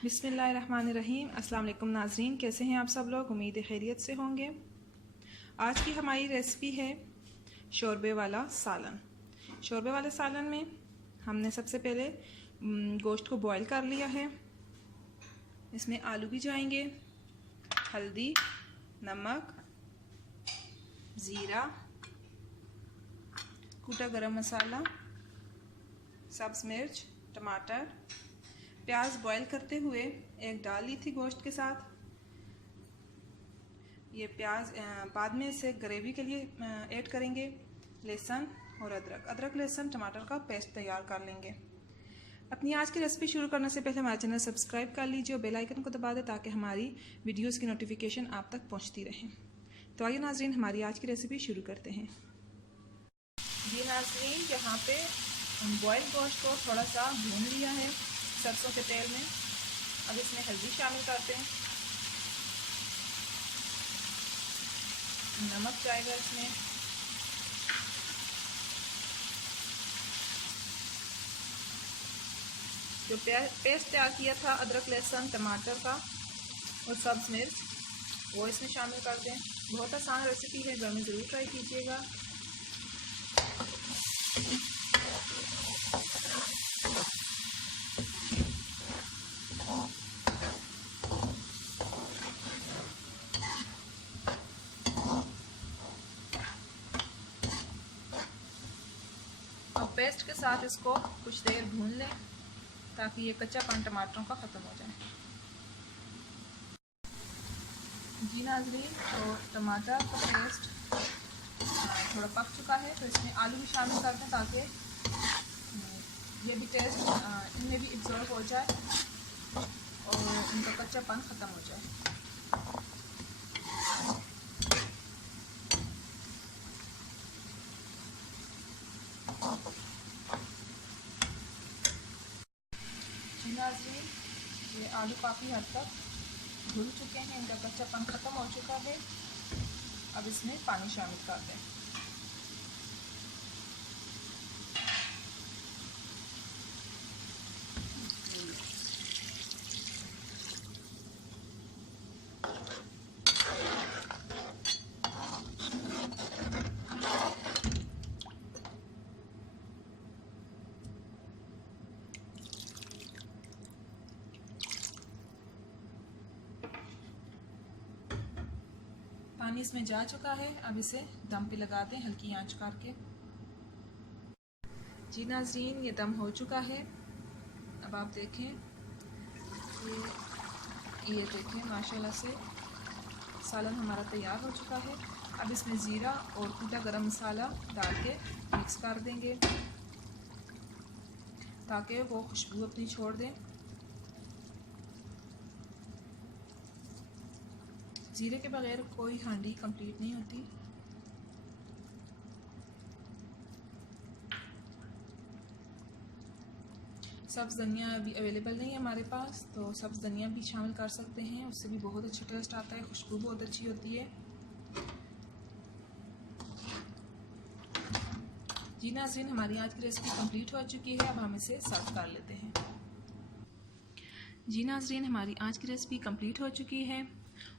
बिस्मिल्लाहिर्रहमानिर्रहीम। अस्सलाम वालेकुम नाज़रीन, कैसे हैं आप सब लोग? उम्मीद है खैरियत से होंगे। आज की हमारी रेसिपी है शोरबे वाला सालन। शोरबे वाले सालन में हमने सबसे पहले गोश्त को बॉईल कर लिया है। इसमें आलू भी जाएंगे, हल्दी, नमक, ज़ीरा, कूटा गरम मसाला, सब्ज़ मिर्च, टमाटर, प्याज बॉईल करते हुए एक डाल ली थी गोश्त के साथ। ये प्याज बाद में इसे ग्रेवी के लिए ऐड करेंगे। लहसुन और अदरक लहसुन टमाटर का पेस्ट तैयार कर लेंगे। अपनी आज की रेसिपी शुरू करने से पहले हमारा चैनल सब्सक्राइब कर लीजिए और बेल आइकन को दबा दें ताकि हमारी वीडियोस की नोटिफिकेशन आप तक पहुंचती रहे। तो आइए नाज़रीन, हमारी आज की रेसिपी शुरू करते हैं। ये नाज़रीन, यहाँ पे बॉयल गोश्त को थोड़ा सा भून लिया है सरसों के तेल में। अब इसमें हल्दी शामिल करते हैं, नमक जाएगा इसमें, जो पेस्ट तैयार किया था अदरक लहसुन टमाटर का और सब्ज़ मिर्च, वो इसमें शामिल कर दें। बहुत आसान रेसिपी है, घर में ज़रूर ट्राई कीजिएगा। अब पेस्ट के साथ इसको कुछ देर भून लें ताकि ये कच्चापन टमाटरों का ख़त्म हो जाए। जी नाज़रीन, तो टमाटर का पेस्ट थोड़ा पक चुका है, तो इसमें आलू भी शामिल कर दें ताकि ये भी टेस्ट इनमें भी एब्जॉर्ब हो जाए और इनका कच्चापन ख़त्म हो जाए। जी नाज़रीन, ये आलू काफ़ी हद तक धुल चुके हैं, इनका कच्चापन ख़त्म हो चुका है। अब इसमें पानी शामिल कर दें। पानी इसमें जा चुका है, अब इसे दम पे लगा दें हल्की आंच करके। जी नाज़रीन, ये दम हो चुका है। अब आप देखें, ये देखें माशाल्लाह से सालन हमारा तैयार हो चुका है। अब इसमें ज़ीरा और कूटा गरम मसाला डाल के मिक्स कर देंगे ताकि वो खुशबू अपनी छोड़ दें। ज़ीरे के बगैर कोई हांडी कंप्लीट नहीं होती। सब्ज़ धनिया अभी अवेलेबल नहीं है हमारे पास, तो सब्ज़ धनिया भी शामिल कर सकते हैं, उससे भी बहुत अच्छा टेस्ट आता है, खुशबू बहुत अच्छी होती है। जी नाज़रीन, हमारी आज की रेसिपी कंप्लीट हो चुकी है। अब हम इसे सर्व कर लेते हैं। जी नाज़रीन, हमारी आज की रेसिपी कंप्लीट हो चुकी है।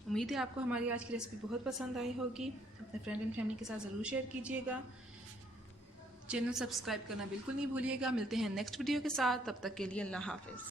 उम्मीद है आपको हमारी आज की रेसिपी बहुत पसंद आई होगी। अपने फ्रेंड एंड फैमिली के साथ ज़रूर शेयर कीजिएगा। चैनल सब्सक्राइब करना बिल्कुल नहीं भूलिएगा। मिलते हैं नेक्स्ट वीडियो के साथ, तब तक के लिए अल्लाह हाफ़िज़।